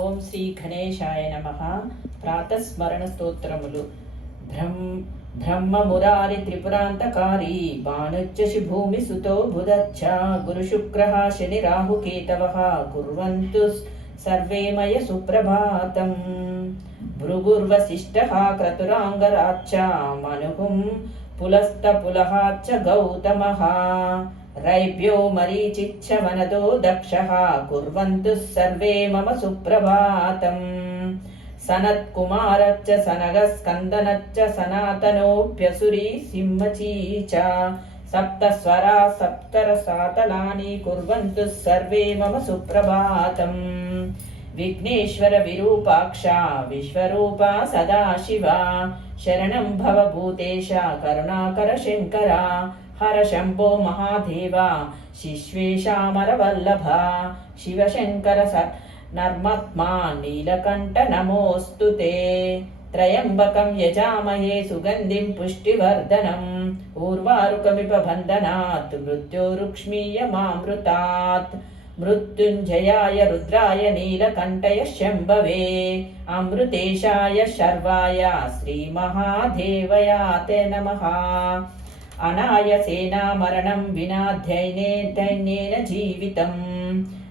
ఓం శ్రీ గణేశాయ నమ. ప్రాతస్మరణ స్తోత్రములు బ్రహ్మ బ్రహ్మమురారి త్రిపురాంతకారి బాణుచ్చసి భూమి సుతో బుధచ్చ. గురుశుక్ర శని రాహుకేతవ కుర్వంతు సర్వేమయ సుప్రభాతం. భృగుర్వశిష్ట క్రతురాంగరాచ్చ మనుహుం పులస్తపులహాచ్చ గౌతమః. रैभ्यो मरीचिच्छ वनदो दक्षः कुर्वन्तु सर्वे मम सुप्रभातम् सनत्कुमारच्च सनगस्कन्दनच्च सनातनोऽप्यसुरी सिंहची च सप्तस्वरा सप्तरसातलानि कुर्वन्तु सर्वे मम सुप्रभातम् विघ्नेश्वर विरूपाक्षा विश्वरूपा सदाशिवा शरणं भवभूतेश करुणाकर शङ्करा हर शम्भो महादेव शिश्वेशामरवल्लभ शिवशङ्कर स नर्मत्मा नीलकण्ठ नमोऽस्तु ते त्र्यम्बकं यजामहे सुगन्धिं पुष्टिवर्धनम् ऊर्वारुकमिप बन्धनात् मृत्योरुक्ष्मीयमामृतात् मृत्युञ्जयाय रुद्राय नीलकण्ठय शम्भवे अमृतेशाय शर्वाय श्रीमहादेवया ते नमः అనాయసేనా మరణం వినాధ్యైనేన జీవితం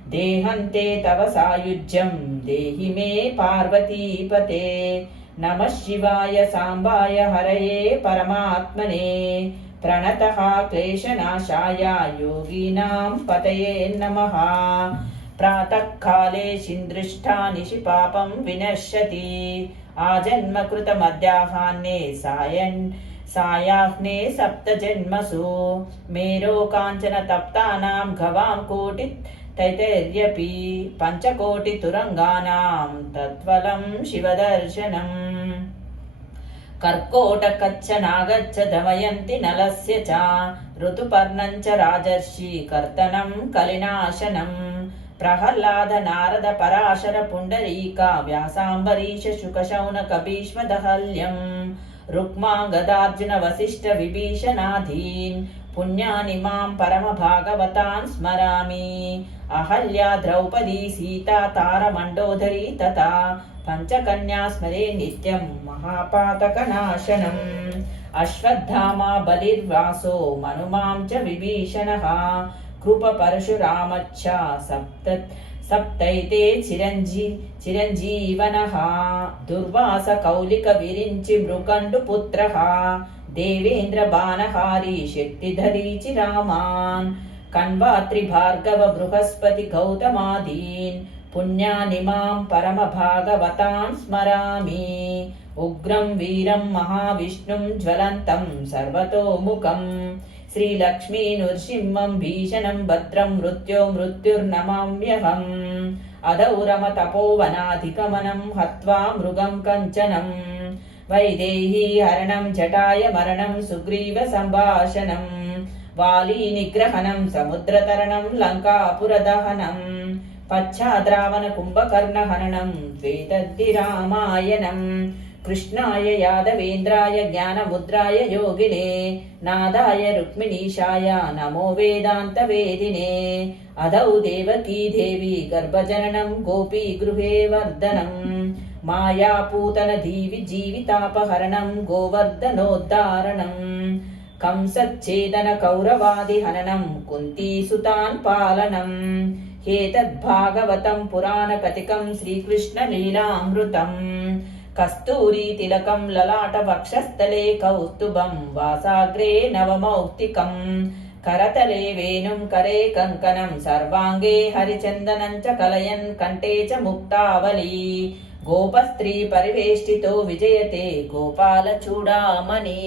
దేహంతే తవ సాయుధ్యం దేహి మే పార్వతీపతే నమ శివాయ సాంబాయ హరయే పరమాత్మనే ప్రణత క్లేశనాశాయ యోగినాం పతయే నమ ప్రాతకాలే సిందృష్టా నిశి పాపం వినశ్యతి ఆజన్మకృతమధ్యాహాన్నే సాయన్ सायाह्ने सप्तजन्मसु मेरो काञ्चन तप्तानां गवां कोटि तैतैर्यपि पञ्चकोटितुरङ्गानां तत्फलं शिवदर्शनम् कर्कोटकच्च नागच्छ दमयन्ति नलस्य च ऋतुपर्णं च राजर्षि कर्तनं कलिनाशनम् प्रह्लाद नारद पराशर पुण्डरीका व्यासाम्बरीश రుక్మాంగదార్జున వశిష్ఠ విభీషణాధీన్ పుణ్యాని మాం పరమభాగవతాన్ స్మరామి. అహల్యా ద్రౌపదీ సీతా తారమండోదరీ తథా. పంచకన్యా స్మరే నిత్యం మహాపాతకనాశనం. అశ్వత్థామా బలిర్వాసో మనుమాం చ విభీషణ. కృప పరశురామచ్చ సప్త సప్తైతే చిరంజీ చిరంజీవన దుర్వాస కౌలిక విరించి మృకండు పుత్ర దేవేంద్ర బాణహారీ శక్తిధరీచి రామాన్. కణ్వాత్రి భార్గవ బృహస్పతి గౌతమాదీన్. పుణ్యాని మాం పరమ భాగవతాన్ స్మరామి. ఉగ్రం వీరం మహావిష్ణుం జ్వలంతం సర్వతోముఖం. श्रीलक्ष्मी नृसिंहं भीषणं भद्रं मृत्यो मृत्युर्नमाम्यहम् अधौरम तपोवनाधिगमनं हत्वा मृगं कञ्चनम् वैदेही हरणं जटाय मरणं सुग्रीव सम्भाषणम् वाली निग्रहणं समुद्रतरणं लङ्कापुरदहनम् पश्चाद्रावण कुम्भकर्णहरणं द्वेतद्दिरामायणम् कृष्णाय यादवेन्द्राय ज्ञानमुद्राय योगिने नादाय रुक्मिणीशाय नमो वेदान्तवेदिने अधौ देवकी देवी गर्भजननं गोपीगृहे वर्धनम् मायापूतनदीवि जीवितापहरणं गोवर्धनोद्धारणम् कंसच्छेदन कौरवादिहननं कुन्तीसुतान् पालनम् एतद्भागवतं पुराणकथिकं श्रीकृष्णलीलामृतम् కస్తూరి తిలకం లలాట వక్షస్థలే కౌస్తుభం వాసాగ్రే నవమౌక్తికం. కరతలే వేణుం కరే కంకణం సర్వాంగే హరిచందనం చ కలయన్ కంఠే చ ముక్తావళి. గోపస్త్రీ పరివేష్టితో విజయతే గోపాల చూడామణి.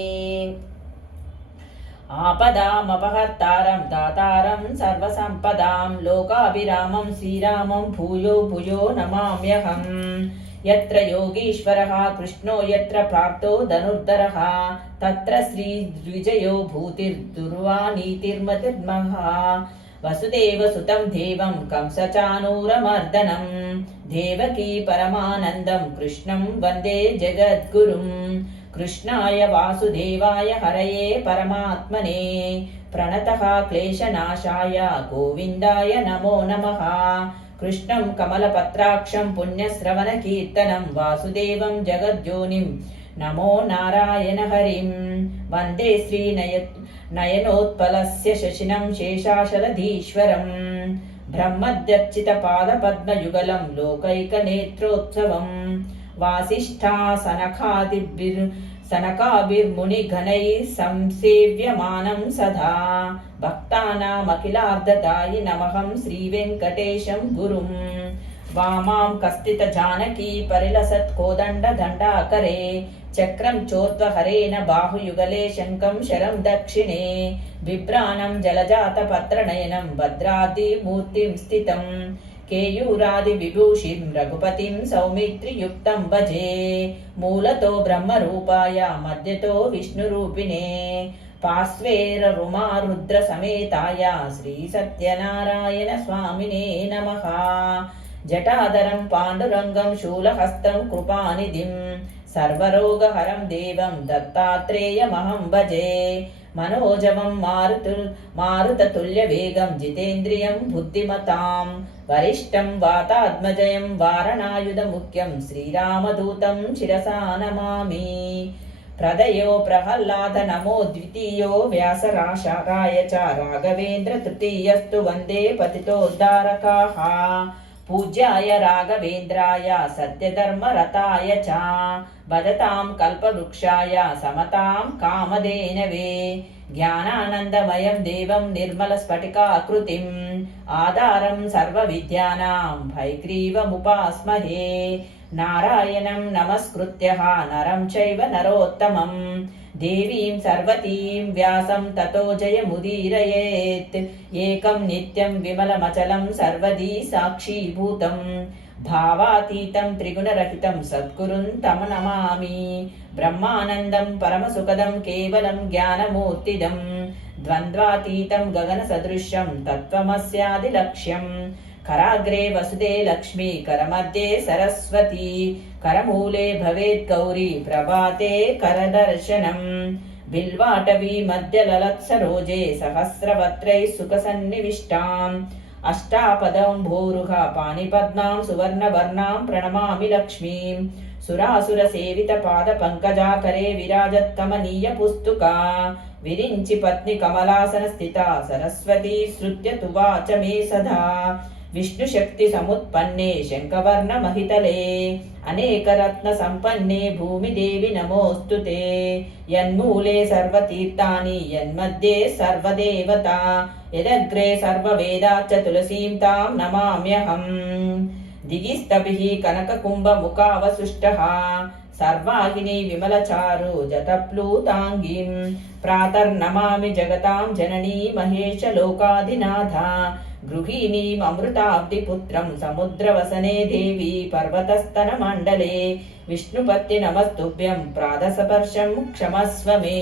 ఆపదామపహర్తారం దాతారం సర్వసంపదాం లోకాభిరామం శ్రీరామం భూయో భూయో నమామ్యహం. यत्र योगीश्वरः कृष्णो यत्र प्राप्तो धनुर्धरः तत्र श्रीद्विजयो भूतिर्दुर्वानीतिर्मतिर्मः वसुदेवसुतं देवं कंसचानूरमर्दनं देवकी परमानन्दं कृष्णं वन्दे जगद्गुरुम् कृष्णाय वासुदेवाय हरये परमात्मने प्रणतः क्लेशनाशाय गोविन्दाय नमो नमः कृष्णं कमलपत्राक्षं पुण्यश्रवणकीर्तनं वासुदेवं जगद्योनिं नमो नारायण हरिं वन्दे श्रीनय नयनोत्पलस्य शशिनं शेषाशलधीश्वरम् ब्रह्मद्यर्चितपादपद्मयुगलं लोकैकनेत्रोत्सवम् वासिष्ठासनखादिभिर् सनकाभिर्मुनिगणैः संसेव्यमानं सदा भक्तानामखिलार्धदायि नमहं श्रीवेङ्कटेशं गुरुम् वामां कस्तितजानकी परिलसत् कोदण्डदण्डाकरे चक्रं चोद्वहरेण बाहुयुगले शङ्खं शरं दक्षिणे बिभ्राणं जलजातपत्रनयनं भद्रादिमूर्तिं स्थितम् केयूरादिविभूषिं रघुपतिं सौमित्रियुक्तं भजे मूलतो ब्रह्मरूपाय मध्यतो विष्णुरूपिणे पार्श्वेररुमा रुद्रसमेताय श्रीसत्यनारायणस्वामिने नमः जटाधरं पाण्डुरङ्गं शूलहस्तं कृपानिधिं सर्वरोगहरं देवं दत्तात्रेयमहं भजे మనోజవం మారుతు మారుతతుల్య వేగం జితేంద్రియం బుద్ధిమతాం వరిష్టం వాతాత్మజయం వారణాయుధ ముఖ్యం శ్రీరామదూతం శిరసా నమామి ప్రదయో ప్రహ్లాద నమో ద్వితీయో వ్యాసరాశారాయ చ రాఘవేంద్ర తృతీయస్తు వందే పతితోద్ధారకాః पूज्याय राघवेन्द्राय सत्यधर्मरताय च भजतां कल्पवृक्षाय समतां कामधेनवे ज्ञानानन्दमयं देवं निर्मलस्फटिकाकृतिम् आधारं सर्वविद्यानां भैग्रीवमुपास्महे नारायणं नमस्कृत्यः नरं चैव नरोत्तमम् देवीं सर्वतीं व्यासं ततो जयमुदीरयेत् एकं नित्यं विमलमचलं सर्वदी साक्षीभूतम् भावातीतं त्रिगुणरहितं सद्गुरुं तं नमामि ब्रह्मानन्दं परमसुखदं केवलं ज्ञानमूर्तिदं द्वन्द्वातीतं गगनसदृशं तत्त्वमस्यादिलक्ष्यम् कराग्रे वसुदे लक्ष्मी करमध्ये सरस्वती करमूले भवेत् गौरी प्रभाते करदर्शनम् बिल्वाटवी मध्यललत्सरोजे सहस्रवत्रैः सुखसन्निविष्टाम् अष्टापदं भोरुह पाणिपद्मां सुवर्णवर्णां प्रणमामि लक्ष्मीं सुरासुरसेवितपादपङ्कजाकरे विराजत्कमनीयपुस्तुका विरिञ्चि पत्नि कमलासनस्थिता सरस्वती श्रुत्य तुवाच मे सदा విష్ణు శక్తి సముత్పన్నే శంఖవర్ణ మహితలే. అనేక రత్న సంపన్నే భూమిదేవి నమోస్తుతే యన్మూలే సర్వతీర్థాని యన్మధ్యే సర్వదేవత. యదగ్రే సర్వవేదాచ తులసీం తాం నమామ్యహం. దిగిస్తభిః కనకకుంభముఖావసుష్టః సర్వాహిని విమలచారు జతప్లూతాంగీం. ప్రాతర్నమామి జగతాం జననీ మహేశ లోకాదినాథ గృహిణీమృతాబ్దిపుత్రం సముద్రవసనే దేవి పర్వతస్తనమండలే. విష్ణుపత్తి నమస్తుభ్యం ప్రాదసపర్శం క్షమస్వ మే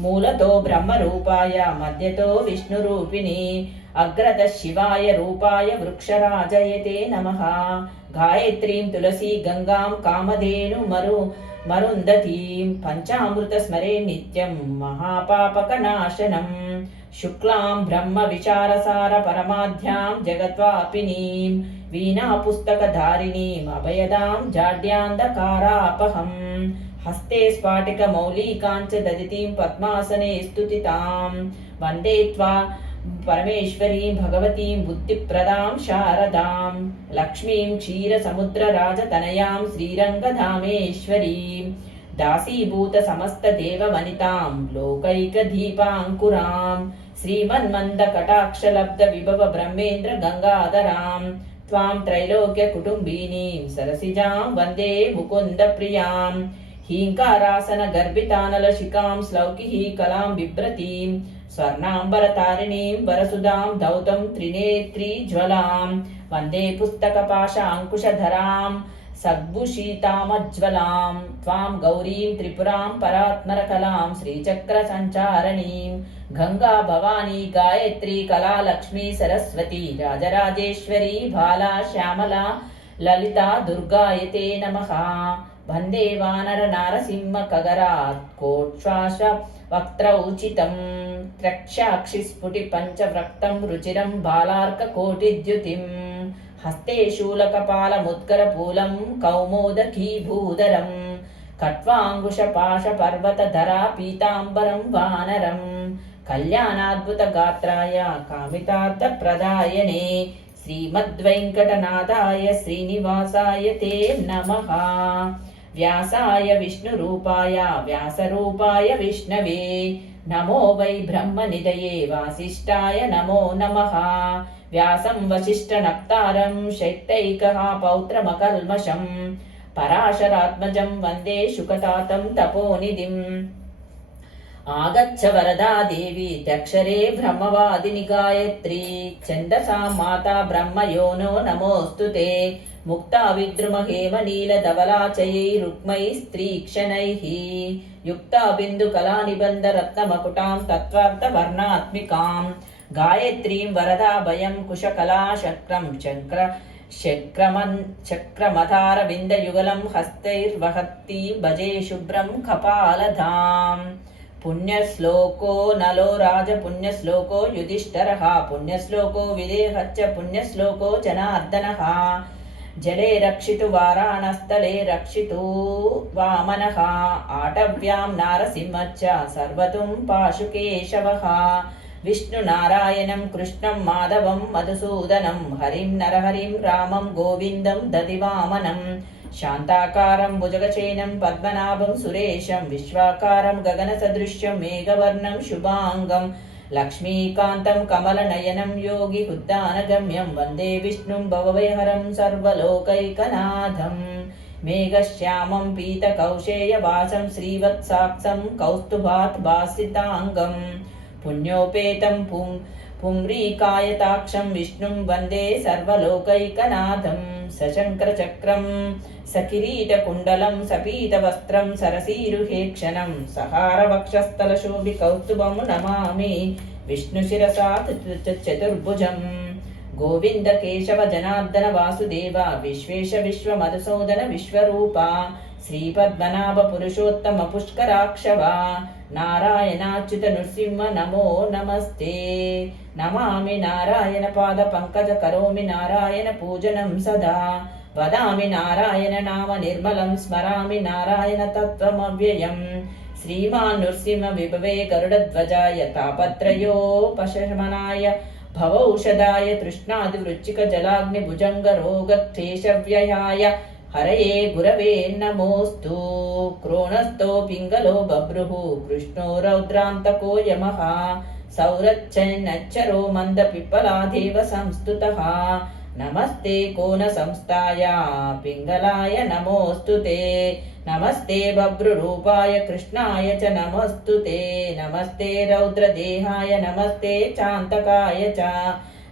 మూలతో బ్రహ్మరూపాయ మధ్యతో విష్ణురూపిణి. అగ్రత శివాయ రూపాయ వృక్షరాజయతే నమ. గాయత్రీం తులసీ గంగాం కామధేను మరు మరుందతీం పంచామృత స్మరే నిత్యం మహాపాపకనాశనం. शुक्लां ब्रह्मविचारसार परमाध्यां जगत्वापिनीं वीणापुस्तकधारिणीम् अभयदां जाड्यान्धकारापहम् हस्ते स्फाटिकमौलिकाञ्च ददितीं पद्मासने स्तुतितां वन्दे त्वा परमेश्वरीं भगवतीं बुद्धिप्रदां शारदां लक्ष्मीं क्षीरसमुद्रराजतनयां श्रीरङ्गधामेश्वरीं दासीभूतसमस्तदेववनितां శ్రీమన్మంద కటాక్షలబ్ధ విభవ బ్రహ్మేంద్ర గంగాధరాం త్వాం త్రైలోక్య కుటుంబీనీం సరసిజాం వందే ముకుంద ప్రియాం హీంకారాసన గర్భితానల శిఖాం శ్లౌకిహి కలాం బిభ్రతీం స్వర్ణాంబరతారిణీం వరసుదాం దౌతం త్రినేత్రీ జ్వలాం వందే పుస్తక పాశాంకుశధరాం वरसुधां धौतं त्रिनेत्रीज्वलां वन्दे पुस्तकपाशाङ्कुशधरां सद्भुषितामज्ज्वलां त्वां गौरीं त्रिपुरां परात्मरकलां श्रीचक्रसञ्चारणीं गङ्गा भवानी गायत्री कलालक्ष्मी सरस्वती राजराजेश्वरी बाला श्यामला ललिता दुर्गायते नमः वन्दे वानरनारसिंहकगरात् कोट्श्वास वक्त्रौचितं त्र्यक्षाक्षिस्फुटिपञ्चव्रक्तं रुचिरं बालार्ककोटिद्युतिम् హస్తే శూలకపాలముద్గరపూలం కౌమోదకీభూదరం ఖట్వాంగుషపాశపర్వతధరా పీతాంబరం వానరం కళ్యాణాద్భుతగాత్రాయ కామితార్థప్రదాయనే శ్రీమద్వెంకటనాథాయ శ్రీనివాసాయ తే నమ వ్యాసాయ విష్ణురూపాయ వ్యాసరూపాయ విష్ణవే నమో వై బ్రహ్మనిదయే వాసిష్టాయ నమో నమః व्यासं वसिष्ठनक्तारं शैत्यैकः पौत्रमकल्मषम् पराशरात्मजं वन्दे शुकतातं तपोनिधिम् आगच्छ वरदा देवी दक्षरे ब्रह्मवादिनि गायत्री छन्दसां माता ब्रह्मयोनो नमोऽस्तु ते मुक्ता विद्रुमहेमनीलधवलाचयै रुक्मै स्त्रीक्षणैः युक्ता बिन्दुकलानिबन्धरत्नमकुटां तत्त्वार्थवर्णात्मिकाम् గాయత్రీం వరదాభయం కుశకళాశక్రం చక్ర శక్రమన్ చక్రమతారవిందయుగలం హస్తైర్వహత్తి భజే శుభ్రం కపాలధాం. పుణ్యశ్లోకో నలో రాజ రాజపుణ్యశ్లోకో యుధిష్ఠరః పుణ్యశ్లోకో విదేహచ్చ పుణ్యశ్లోకో జనార్దన. జలే రక్షితు వారాణస్థలే రక్షితు వామన. ఆటవ్యాం నారసింహచ్చ సర్వతుం పాశుకేశవః. विष्णुनारायणं कृष्णं माधवं मधुसूदनं हरिं नरहरिं रामं गोविन्दं दधिवामनम् शान्ताकारं भुजगचेनं पद्मनाभं सुरेशं विश्वाकारं गगनसदृश्यं मेघवर्णं शुभाङ्गं लक्ष्मीकान्तं कमलनयनं योगिहुद्दानगम्यं वन्दे विष्णुं भवभयहरं सर्वलोकैकनाथम् मेघश्यामं पीतकौशेयवासं श्रीवत्साक्षं कौस्तुभात् भासिताङ्गं पुण्योपेतं पुं पुंरीकायताक्षं विष्णुं वन्दे सर्वलोकैकनाथं सशङ्करचक्रं सकिरीटकुण्डलं सपीतवस्त्रं सरसीरुहेक्षणं सहारवक्षस्थलशोभिकौस्तुभं नमामि विष्णुशिरसा चतुर्भुजम् गोविन्द केशव जनार्दन वासुदेव विश्वेश विश्वमधुसूदन विश्वरूपा శ్రీపద్మనాభ పుష్కరాక్షవ నారాయణాచ్యుత నృసింహ నమో నమస్తే నమామి నారాయణ పాద పంకజ కరోమి నారాయణ పూజనం సదా వదామి నారాయణ నామ నిర్మలం స్మరామి నారాయణ తత్వమవ్యయం శ్రీమాన్ నృసింహ విభవే గరుడధ్వజాయ తాపత్రయోపశమనాయ భవౌషధాయ తృష్ణాది వృచ్చిక జలాగ్ని భుజంగ రోగ హరయే గురవే నమోస్తు. క్రోణస్థో పింగళో బభ్రుః కృష్ణో రౌద్రాంతకో యమః సౌరచ్చన్నచ్చరో మందపిప్పలాదేవ సంస్థుతః నమస్తే కోన సంస్థాయ. పింగళాయ నమోస్తు తే. నమస్తే బభ్రురూపాయ కృష్ణాయ చ నమస్తు తే. నమస్తే రౌద్రదేహాయ నమస్తే చాంతకాయ చ.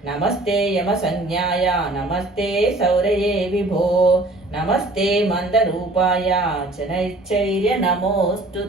నమస్తే యమసంజ్ఞాయ. నమస్తే సౌరయే విభో. నమస్తే మందరూపాయ చనైశ్చైర్య నమోస్తు